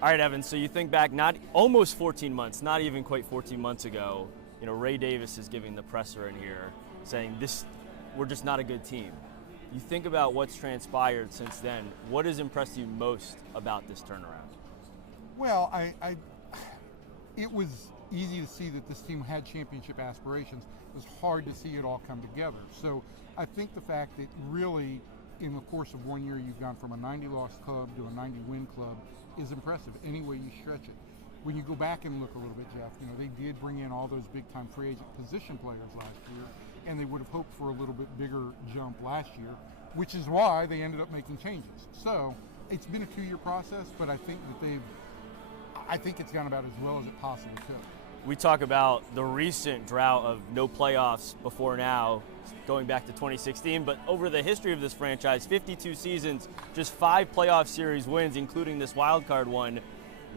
All right, Evan, so you think back almost 14 months, not even quite 14 months ago, Ray Davis is giving the presser in here saying we're just not a good team. You think about what's transpired since then. What has impressed you most about this turnaround? Well, it was easy to see that this team had championship aspirations. It was hard to see it all come together. So I think the fact that really in the course of 1 year you've gone from a 90-loss club to a 90-win club is impressive any way you stretch it. When you go back and look a little bit, Jeff, they did bring in all those big-time free agent position players last year, and they would have hoped for a little bit bigger jump last year, which is why they ended up making changes. So it's been a 2-year process, but I think it's gone about as well as it possibly could. We talk about the recent drought of no playoffs before now, going back to 2016, but over the history of this franchise, 52 seasons, just 5 playoff series wins, including this wild card one.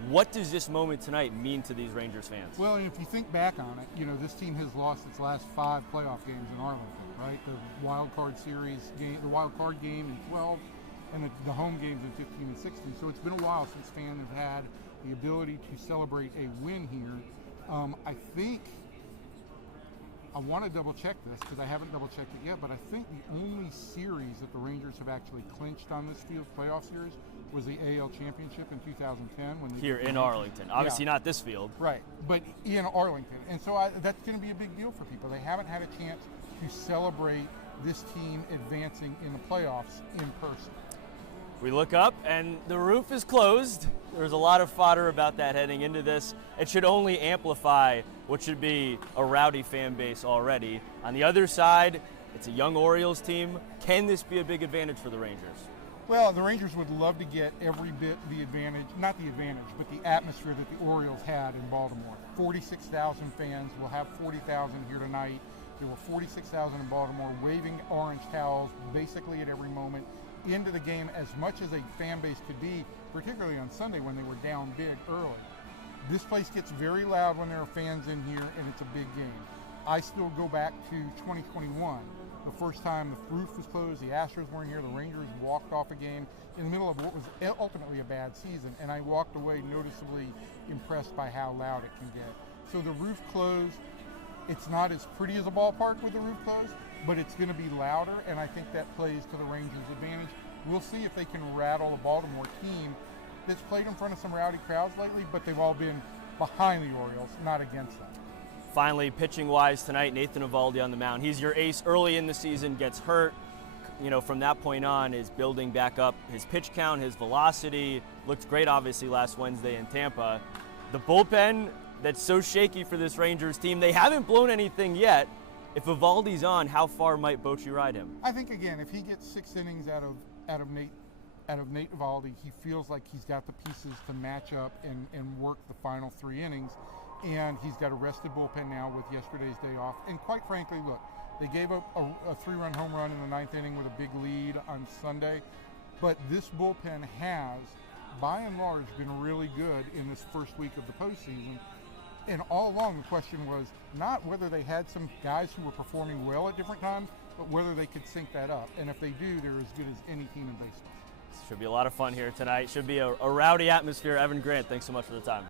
What does this moment tonight mean to these Rangers fans? Well, if you think back on it, this team has lost its last 5 playoff games in Arlington, right? The wild card series game, the wild card game in 12, and the home games in 15 and 16. So it's been a while since fans have had the ability to celebrate a win here. I want to double check this because I haven't double checked it yet, but I think the only series that the Rangers have actually clinched on this field, playoff series, was the AL Championship in 2010. Here in Arlington. Obviously not this field. Right, but in Arlington. And so that's going to be a big deal for people. They haven't had a chance to celebrate this team advancing in the playoffs in person. We look up and the roof is closed. There's a lot of fodder about that heading into this. It should only amplify what should be a rowdy fan base already. On the other side, it's a young Orioles team. Can this be a big advantage for the Rangers? Well, the Rangers would love to get every bit the advantage, not the advantage, but the atmosphere that the Orioles had in Baltimore. 46,000 fans. We'll have 40,000 here tonight. There were 46,000 in Baltimore waving orange towels basically at every moment into the game, as much as a fan base could be, particularly on Sunday when they were down big early. This place gets very loud when there are fans in here, and it's a big game. I still go back to 2021, the first time the roof was closed, the Astros weren't here, the Rangers walked off a game in the middle of what was ultimately a bad season, and I walked away noticeably impressed by how loud it can get. So the roof closed. It's not as pretty as a ballpark with the roof closed, but it's going to be louder, and I think that plays to the Rangers' advantage. We'll see if they can rattle a Baltimore team that's played in front of some rowdy crowds lately, but they've all been behind the Orioles, not against them. Finally, pitching-wise tonight, Nathan Eovaldi on the mound. He's your ace early in the season, gets hurt. From that point on, is building back up his pitch count, his velocity. Looked great, obviously, last Wednesday in Tampa. The bullpen, that's so shaky for this Rangers team. They haven't blown anything yet. If Eovaldi's on, how far might Bochy ride him? I think, again, if he gets 6 innings out of Nate Eovaldi, he feels like he's got the pieces to match up and work the final 3 innings. And he's got a rested bullpen now with yesterday's day off. And quite frankly, look, they gave up a 3-run home run in the 9th inning with a big lead on Sunday. But this bullpen has, by and large, been really good in this first week of the postseason. And all along, the question was not whether they had some guys who were performing well at different times, but whether they could sync that up. And if they do, they're as good as any team in baseball. Should be a lot of fun here tonight. Should be a rowdy atmosphere. Evan Grant, thanks so much for the time.